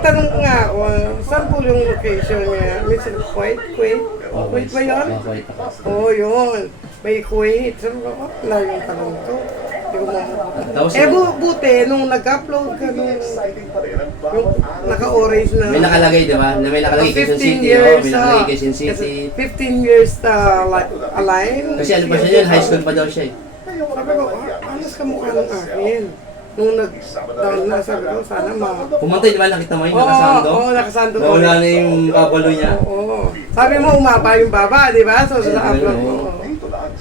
nagtanong nga ako, saan po yung location niya? Minsan, Kuwait ba yun? Kuwait ako. Oo, yun. May Kuwait. Sabi ko, wala yung tanong to. Hindi ko Tapos, buti, nung nag-upload ka nung yung naka-orange na. may nakalagay, di ba? May nakalagay Quezon 15 City. years, May nakalagay Quezon City. 15 years like, align. Kasi ano pa siya yun, high school pa daw siya eh. Sabi ko, alas ka mukha ng akin. Nung nag-down na, sabi ko, sana Pumunta, di ba? Nakita mo yung nakasando? Oo, nakasando. Nawala na yung babalo niya. Oo. Sabi mo, umaba yung baba, di ba? So, sa upload mo.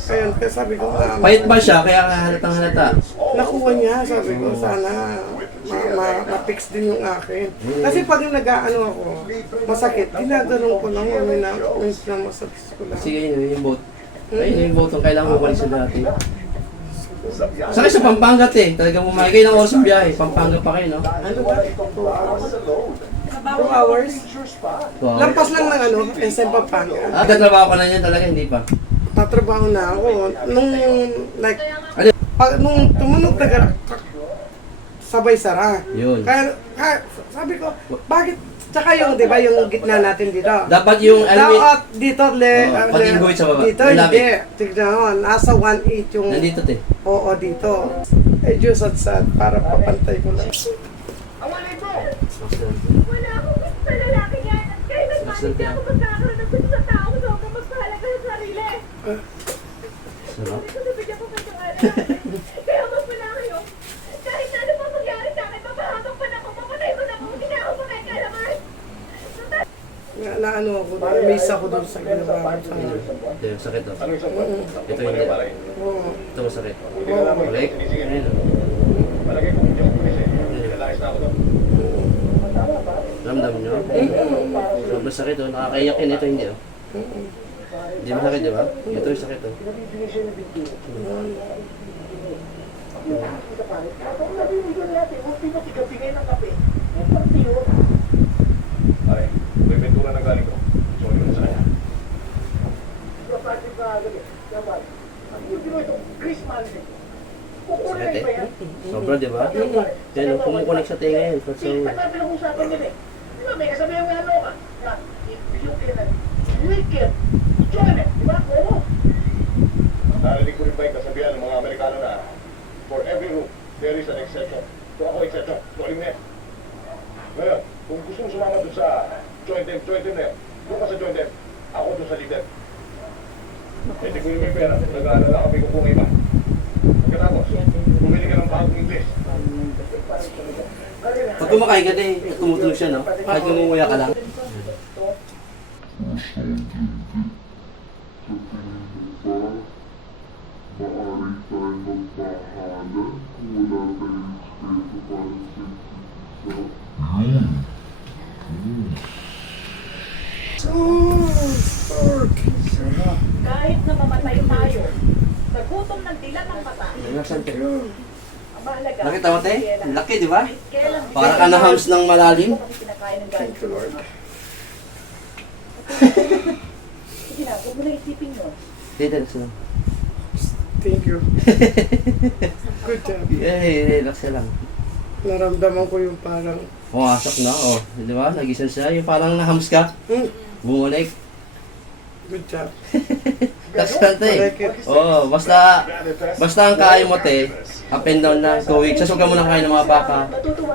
Ayun, kaya sabi ko, Payat ba siya? Kaya halatang halata. nakuha niya, sabi ko, sana ma-fix din yung akin. Kasi pag nag-ano ako, masakit, ginaganon ko lang, wins na masakit ko lang. Sige, yun yung boat. Ayun yung boat ang kailangan mo balik sa dati. Sakit sa Pampanga eh. Talagang bumalik kayo ng oras ng biyahe. Pampanga pa kayo, no? Ano ba? 2 hours? Wow. Lampas lang ng ano, SM Pampanga. Tatrabaho ka na niyan talaga, hindi pa. Tatrabaho na ako. Nung, like, Ano? nung tumunog na sabay sara. Yun. Kaya sabi ko, bakit? Tsaka yung, di ba, yung gitna natin dito. Dapat yung, Dapat dito, patinggoy sa baba. dito, Yung hindi. labit. Tignan mo, nasa 1.8 yung, Nandito, te. oo, dito. Eh, Diyos at sad, para papantay ko lang. Wala akong gusto sa lalaki yan. At kailanman hindi ako magkakaroon ng gusto sa tao. So, kung magpahalaga sa sarili. Sarap. Hindi ko nabigyan ko kayo ng alam. Kaya magpala kayo. Kahit na ano pa mangyari sa akin, mapahabang pa na ako. Mapatay mo na ako. Hindi na ako makikalaman. Na ano ako, miss ako doon sa ginawa ko sa akin. Ito yung sakit, oh. Ito hindi. Oo. Ito masakit. Balik. Ayun, oh. Ramdam nyo? Sobrang sakit, oh. Nakakaiyak yun. Ito hindi, oh. Hindi masakit, di ba? Ito yung sakit, oh. Ay, may bentura na galing ko. Sorry mo sa kanya. Sakit, eh. Sobra, di ba? Yan, oh. Kumukunik sa tenga yan. So, May kasabihan nga ano ka? Na, you can wicked. Join it, di ba? Oo. Narinig ko rin ba yung kasabihan ng mga Amerikano na for every rule, there is an exception. So ako exception. So alim na yan. Ngayon, kung gusto mo sumama doon sa joint them na yan, doon ka sa joint them, ako doon sa leader. Hindi ko yung may pera, nag-aaral na kami kung iba. Pagkatapos, bumili ka ng bagong English. pag kumakain ka, eh, tumutulog siya, no? Kahit namumuya ka lang. Maaari tayo magpahalan kung wala tayong respeto para sa isa't isa. Kahit na mamatay tayo, sa gutom ng dila ng mata, Relaxan ka. ang mahalaga. Nakita mo, te? Laki, di ba? Kailan Para ka na hams ng malalim. kami kinakain ng galing. Sige na, huwag mo na isipin yun. Dito, relax lang. Thank you. Good job. Eh, relax lang. Naramdaman ko yung parang, Pumasok na, oh. Di ba? Nagising siya. Yung parang na-hams ka. Bumulik. good job. Relax ka, te. Oo, basta ang kain mo, te, up and down na 2 weeks. Sasuka mo na kain ng mga baka.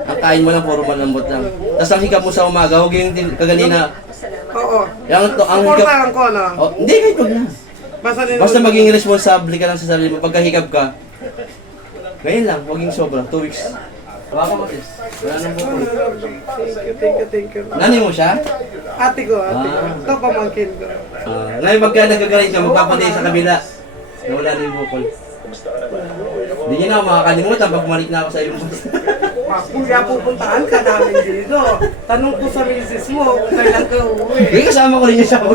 Ang kain mo lang, puro malambot lang. Tapos ang hikap mo sa umaga, huwag yung kaganina. Oo. Ang hikap. Supportahan ko, no? Oh, hindi, kahit wag na. Basta maging responsable ka lang sa sarili mo. Pagka hikap ka, ngayon lang, huwag yung sobra. 2 weeks. Baka mo, sis. Wala nang bukol. Thank you. Nanay mo siya? Ate ko. Ito pamangkin ko. Ngayon pagka nagkagalit ka, magpapatay sa kabila. Nawala na yung bukol. Hindi nyo na ako makakalimutan pag bumalik na ako sa iyong bus. Kaya pupuntaan ka namin dito. Tanong ko sa misis mo kung kailan ka uuwi. Kasama ko rin yung sa Ah,